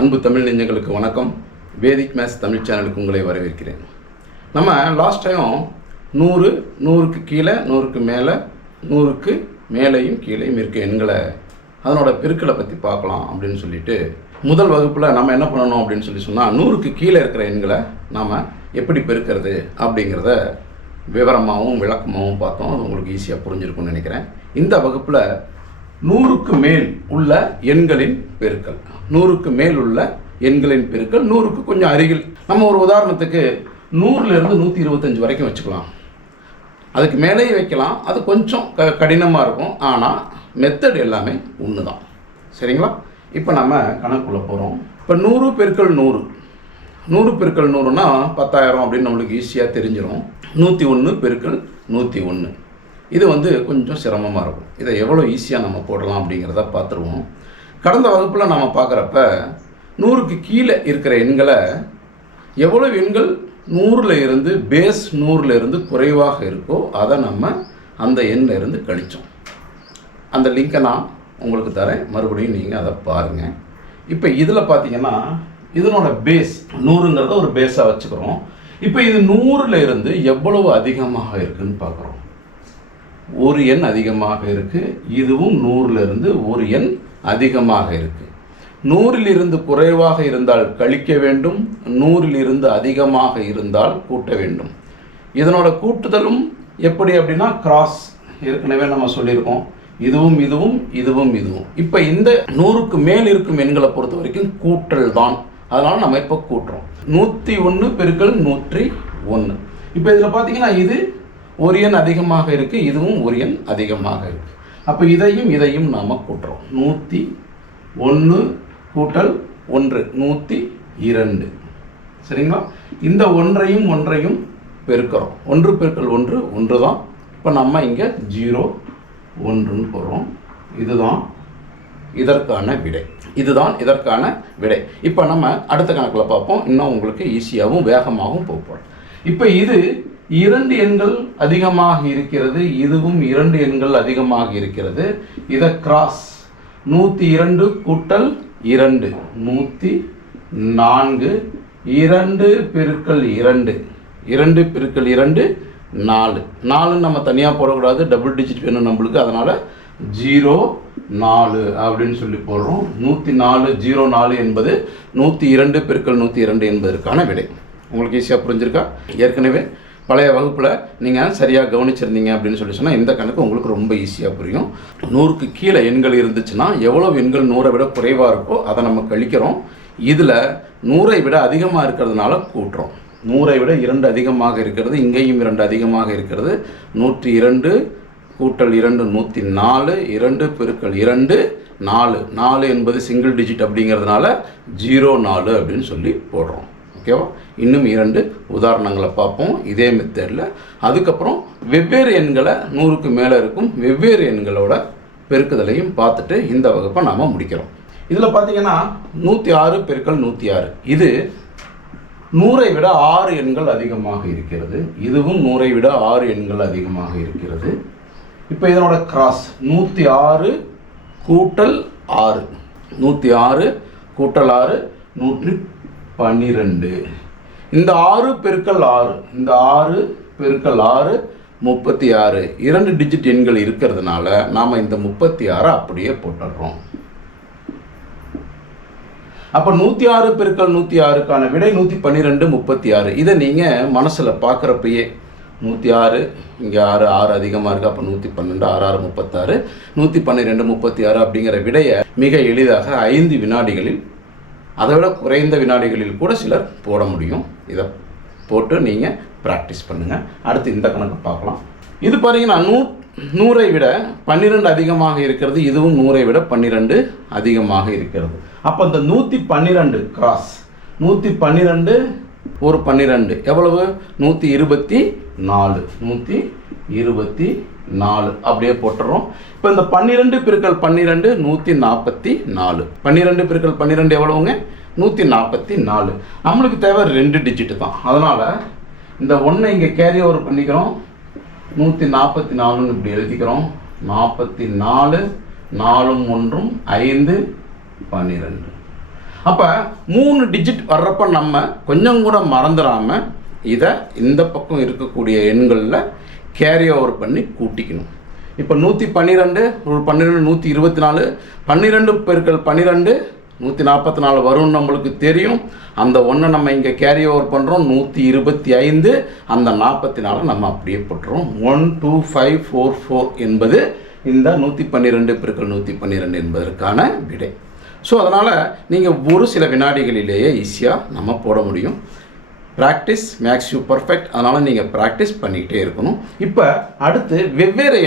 அன்பு தமிழ் நெஞ்சங்களுக்கு வணக்கம். வேதிக் மேத்ஸ் தமிழ் சேனலுக்கு உங்களை வரவேற்கிறேன். நம்ம லாஸ்ட் டைம் 100, 100க்கு கீழே, 100க்கு மேலே, 100க்கு மேலேயும் கீழேயும் இருக்க எண்களை அதனோட பெருக்களை பற்றி பார்க்கலாம் அப்படின்னு சொல்லிட்டு முதல் வகுப்பில் நம்ம என்ன பண்ணணும் அப்படின்னு சொன்னால் 100க்கு கீழே இருக்கிற எண்களை நாம் எப்படி பெருக்கிறது அப்படிங்கிறத விவரமாகவும் விளக்கமாகவும் பார்த்தோம். அது உங்களுக்கு ஈஸியாக புரிஞ்சிருக்கும்னு நினைக்கிறேன். இந்த வகுப்பில் 100க்கு மேல் உள்ள எண்களின் பெருக்கல், 100க்கு மேல் உள்ள எண்களின் பெருக்கல், 100க்கு கொஞ்சம் அருகில். நம்ம ஒரு உதாரணத்துக்கு 100லேருந்து 125 வரைக்கும் வச்சுக்கலாம். அதுக்கு மேலேயே வைக்கலாம். அது கொஞ்சம் கடினமாக இருக்கும். ஆனால் மெத்தட் எல்லாமே ஒன்று தான். சரிங்களா? இப்போ நம்ம கணக்குள்ளே போகிறோம். இப்போ 100 பெருக்கல் 100, 100 பெருக்கல் 100னா 10,000 அப்படின்னு நம்மளுக்கு ஈஸியாக தெரிஞ்சிடும். 101 பெருக்கல் 101 இது கொஞ்சம் சிரமமாக இருக்கும். இதை எவ்வளோ ஈஸியாக நம்ம போடலாம் அப்படிங்கிறத பார்த்துருவோம். கடந்த வகுப்பில் நாம் பார்க்குறப்ப 100க்கு கீழே இருக்கிற எண்களை எவ்வளோ எண்கள் 100ல் இருந்து பேஸ் 100ல் இருந்து குறைவாக இருக்கோ அதை நம்ம அந்த எண்ணில் இருந்து கழித்தோம். அந்த லிங்கை நான் உங்களுக்கு தரேன், மறுபடியும் நீங்கள் அதை பாருங்கள். இப்போ இதில் பார்த்தீங்கன்னா இதனோட பேஸ் 100ங்கிறத ஒரு பேஸாக வச்சுக்கிறோம். இப்போ இது 100ல் இருந்து எவ்வளவு அதிகமாக இருக்குதுன்னு பார்க்குறோம். ஒரு எண் அதிகமாக இருக்குது. இதுவும் 100ல் இருந்து ஒரு எண் அதிகமாக இருக்குது. 100ல் இருந்து குறைவாக இருந்தால் கழிக்க வேண்டும், 100ல் இருந்து அதிகமாக இருந்தால் கூட்ட வேண்டும். இதனோட கூட்டுதலும் எப்படி அப்படின்னா கிராஸ், ஏற்கனவே நம்ம சொல்லியிருக்கோம். இதுவும் இதுவும் இதுவும் இதுவும். இப்போ இந்த 100க்கு மேல் இருக்கும் எண்களை பொறுத்த வரைக்கும் கூட்டல் தான். அதனால் நம்ம இப்போ கூட்டுறோம். 101 பெருக்கல் 101. இப்போ இதில் பார்த்தீங்கன்னா இது ஒரு எண் அதிகமாக இருக்குது, இதுவும் ஒரு எண் அதிகமாக இருக்குது. அப்போ இதையும் நாம் கூட்டுறோம். 101 கூட்டல் 1 102. சரிங்களா? இந்த ஒன்றையும் பெருக்கிறோம். 1 பெருக்கல் 1 1 தான். இப்போ நம்ம இங்கே 0 1ன்னு போடுறோம். இதுதான் இதற்கான விடை. இப்போ நம்ம அடுத்த கணக்கில் பார்ப்போம். இன்னும் உங்களுக்கு ஈஸியாகவும் வேகமாகவும் போகிறோம். இப்போ இது 2 எண்கள் அதிகமாக இருக்கிறது, இதுவும் 2 எண்கள் அதிகமாக இருக்கிறது. இதை கிராஸ் 102 கூட்டல் 2 104, 2 பெருக்கல் 2 2 பெருக்கல் 2 4. 4 நம்ம தனியாக போடக்கூடாது, டபுள் டிஜிட் வேணும் நம்மளுக்கு. அதனால் 04 அப்படின்னு சொல்லி போடுறோம். 104 04 என்பது 102 பெருக்கல் 102 என்பதற்கான விடை. உங்களுக்கு ஈஸியாக புரிஞ்சிருக்கா? ஏற்கனவே பழைய வகுப்பில் நீங்கள் சரியாக கவனிச்சிருந்தீங்க அப்படின்னு சொன்னால் இந்த கணக்கு உங்களுக்கு ரொம்ப ஈஸியாக புரியும். 100க்கு கீழே எண்கள் இருந்துச்சுன்னா எவ்வளோ எண்கள் 100ஐ விட குறைவாக இருக்கோ அதை நம்ம கழிக்கிறோம். இதில் 100ஐ விட அதிகமாக இருக்கிறதுனால கூட்டுறோம். 100ஐ விட 2 அதிகமாக இருக்கிறது, இங்கேயும் 2 அதிகமாக இருக்கிறது. 102 கூட்டல் 2 104, 2 பெருக்கல் 2 4. 4 என்பது சிங்கிள் டிஜிட் அப்படிங்கிறதுனால 04 அப்படின்னு சொல்லி போடுறோம். ஓகேவா? இன்னும் 2 உதாரணங்களை பார்ப்போம் இதே மெத்தடில். அதுக்கப்புறம் வெவ்வேறு எண்களை 100க்கு மேலே இருக்கும் வெவ்வேறு எண்களோட பெருக்குதலையும் பார்த்துட்டு இந்த வகுப்பை நாம் முடிக்கிறோம். இதில் பார்த்தீங்கன்னா 106 பெருக்கல் 106 இது 100ஐ விட 6 எண்கள் அதிகமாக இருக்கிறது. இதுவும் 100ஐ விட 6 எண்கள் அதிகமாக இருக்கிறது. இப்போ இதனோட கிராஸ் 106 கூட்டல் 6, 106 கூட்டல் 6 112. இந்த 6 பெருக்கல் 6, இந்த 6 பெருக்கல் 6 36. 2 டிஜிட் எண்கள் இருக்கிறதுனால நாம் இந்த 36 அப்படியே போட்டுடுறோம். அப்போ 106 பெருக்கல் 106க்கான விடை 112 36. இதை நீங்கள் மனசில் பார்க்குறப்பயே 106 இங்கே 6 6 அதிகமாக இருக்குது. அப்போ 112 6 6 36, 112 36 அப்படிங்கிற விடையை மிக எளிதாக 5 வினாடிகளில், அதை விட குறைந்த வினாடிகளில் கூட சிலர் போட முடியும். இதை போட்டு நீங்கள் ப்ராக்டிஸ் பண்ணுங்கள். அடுத்து இந்த கணக்கு பார்க்கலாம். இது பார்த்தீங்கன்னா 100ஐ விட 12 அதிகமாக இருக்கிறது, இதுவும் 100ஐ விட 12 அதிகமாக இருக்கிறது. அப்போ இந்த 112 கிராஸ் 112 ஒரு 12 எவ்வளவு? 124, 124 அப்படியே போட்டுறோம். இப்போ இந்த 12 பெருக்கல் 12 144. 12 பெருக்கல் 12 எவ்வளவுங்க? 144. நம்மளுக்கு தேவை 2 டிஜிட் தான். அதனால் இந்த 1 இங்கே கேரி ஓவர் பண்ணிக்கிறோம். 144ன்னு இப்படி எழுதிக்கிறோம். 44 4 1 5 12. அப்போ 3 டிஜிட் வர்றப்ப நம்ம கொஞ்சம் கூட மறந்துடாமல் இதை இந்த பக்கம் இருக்கக்கூடிய எண்களில் கேரி ஓவர் பண்ணி கூட்டிக்கணும். இப்போ 112 ஒரு 12 124 12 பெருக்கல் 12 144 வரும்னு நம்மளுக்கு தெரியும். அந்த ஒன்றை நம்ம இங்கே கேரி ஓவர் பண்ணுறோம். 125 அந்த 44 நம்ம அப்படியே போட்டுறோம். 12544 என்பது இந்த 112 பெருக்கல் 112 என்பதற்கான விடை. ஸோ அதனால் நீங்கள் ஒரு சில வினாடிகளிலேயே ஈஸியாக நம்ம போட முடியும். Practice makes you perfect. அதனால் நீங்கள் ப்ராக்டிஸ் பண்ணிக்கிட்டே இருக்கணும். இப்போ அடுத்து வெவ்வேறு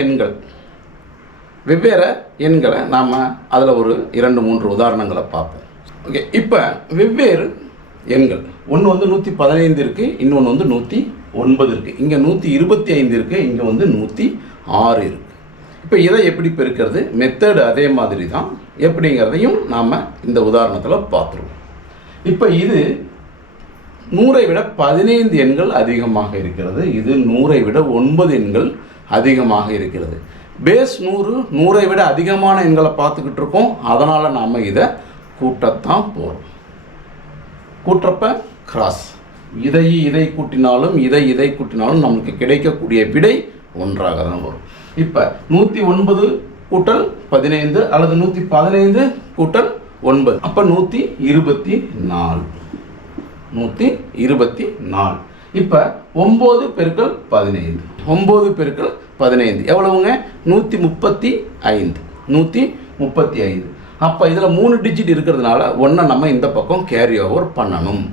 எண்களை நாம் அதில் ஒரு 2-3 உதாரணங்களை பார்ப்போம். ஓகே, இப்போ வெவ்வேறு எண்கள் ஒன்று வந்து 115 இருக்குது, இன்னொன்று வந்து 109 இருக்குது, இங்கே 125 இருக்குது, இங்கே வந்து 106 இருக்குது. இப்போ இதை எப்படி பெருக்கிறது? மெத்தடு அதே மாதிரி தான், எப்படிங்கிறதையும் நாம் இந்த உதாரணத்தில் பார்த்துருவோம். இப்போ இது 100ஐ விட 15 எண்கள் அதிகமாக இருக்கிறது. இது 100ஐ விட 9 எண்கள் அதிகமாக இருக்கிறது. பேஸ் 100ஐ விட அதிகமான எண்களை பார்த்துக்கிட்டு இருக்கோம். அதனால் நாம் இதை கூட்டத்தான் போகிறோம். கூட்டுறப்ப கிராஸ், இதை கூட்டினாலும் இதை கூட்டினாலும் நமக்கு கிடைக்கக்கூடிய விடை ஒன்றாக தான் வரும். இப்போ 109 கூட்டல் 15 அல்லது 115 கூட்டல் 9, அப்போ 124. இப்போ 9 பெருக்கல் 15 எவ்வளவுங்க? 135. அப்போ இதில் 3 டிஜிட் இருக்கிறதுனால ஒன்றை நம்ம இந்த பக்கம் கேரி ஓவர் பண்ணணும்.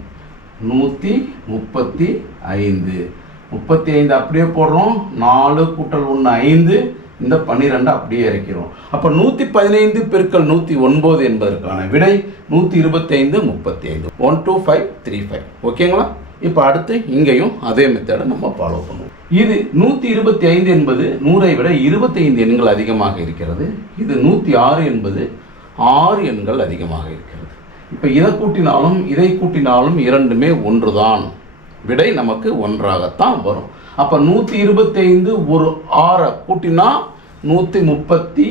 135 அப்படியே போடுறோம். 4 கூட்டல் 1 5, இந்த 12 அப்படியே இறக்கிறோம். அப்போ 115 பெருக்கல் 109 என்பதற்கான விடை 125 35 12535. ஓகேங்களா? இப்போ அடுத்து இங்கேயும் அதே மெத்தடை நம்ம ஃபாலோ பண்ணுவோம். இது 125 என்பது 100ஐ விட 25 எண்கள் அதிகமாக இருக்கிறது. இது 106 என்பது 6 எண்கள் அதிகமாக இருக்கிறது. இப்போ இதை கூட்டினாலும் இரண்டுமே ஒன்று தான். விடை நமக்கு ஒன்றாகத்தான் வரும். அப்போ 125 ஒரு 6 கூட்டினா 131.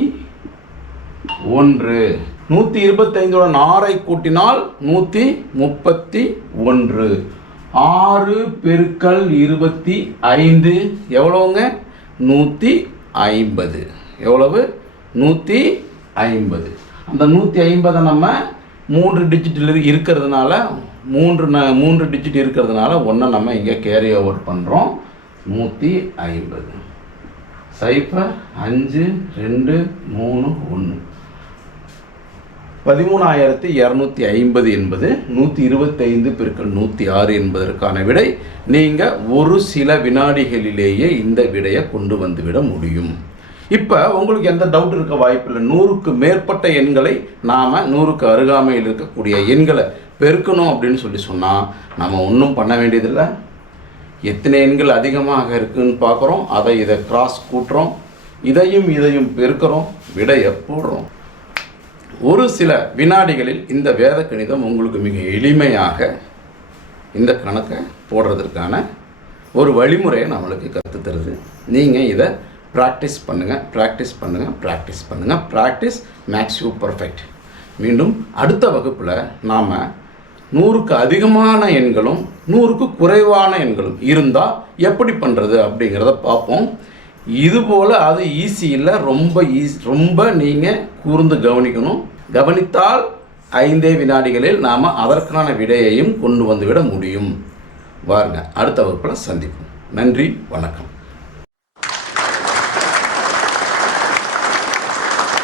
125 6ஐ கூட்டினால் 131. 6 பெருக்கல் 25 எவ்வளவுங்க? 150. எவ்வளவு? 150. அந்த 150 நம்ம 3 டிஜிட்டில் இருக்கிறதுனால 3 டிஜிட் இருக்கிறதுனால ஒன்றை நம்ம இங்கே கேரி ஓவர் பண்ணுறோம். 150 0 5 2 3 1 13250 என்பது 125 பெருக்கல் 106 என்பதற்கான விடை. நீங்கள் ஒரு சில வினாடிகளிலேயே இந்த விடையை கொண்டு வந்துவிட முடியும். இப்போ உங்களுக்கு எந்த டவுட் இருக்க வாய்ப்பில்லை. 100க்கு மேற்பட்ட எண்களை நாம் 100க்கு அருகாமையில் இருக்கக்கூடிய எண்களை பெருக்கணும் அப்படின்னு சொன்னால் நம்ம ஒன்றும் பண்ண வேண்டியதில்லை. எத்தனை எண்கள் அதிகமாக இருக்குதுன்னு பார்க்குறோம், இதை கிராஸ் கூட்டுறோம், இதையும் பெருக்கிறோம், விடையை போடுறோம். ஒரு சில வினாடிகளில் இந்த வேத கணிதம் உங்களுக்கு மிக எளிமையாக இந்த கணக்கை போடுறதற்கான ஒரு வழிமுறையை நம்மளுக்கு கற்றுத்தருது. நீங்கள் இதை ப்ராக்டிஸ் பண்ணுங்கள். Practice makes you perfect. மீண்டும் அடுத்த வகுப்பில் நாம் 100க்கு அதிகமான எண்களும் 100க்கு குறைவான எண்களும் இருந்தால் எப்படி பண்ணுறது அப்படிங்கிறத பார்ப்போம். இதுபோல் அது ஈஸி இல்லை, ரொம்ப நீங்கள் கூர்ந்து கவனிக்கணும். கவனித்தால் 5 வினாடிகளில் நாம் அதற்கான விடையையும் கொண்டு வந்துவிட முடியும். வாருங்க, அடுத்த வகுப்பில் சந்திப்போம். நன்றி, வணக்கம்.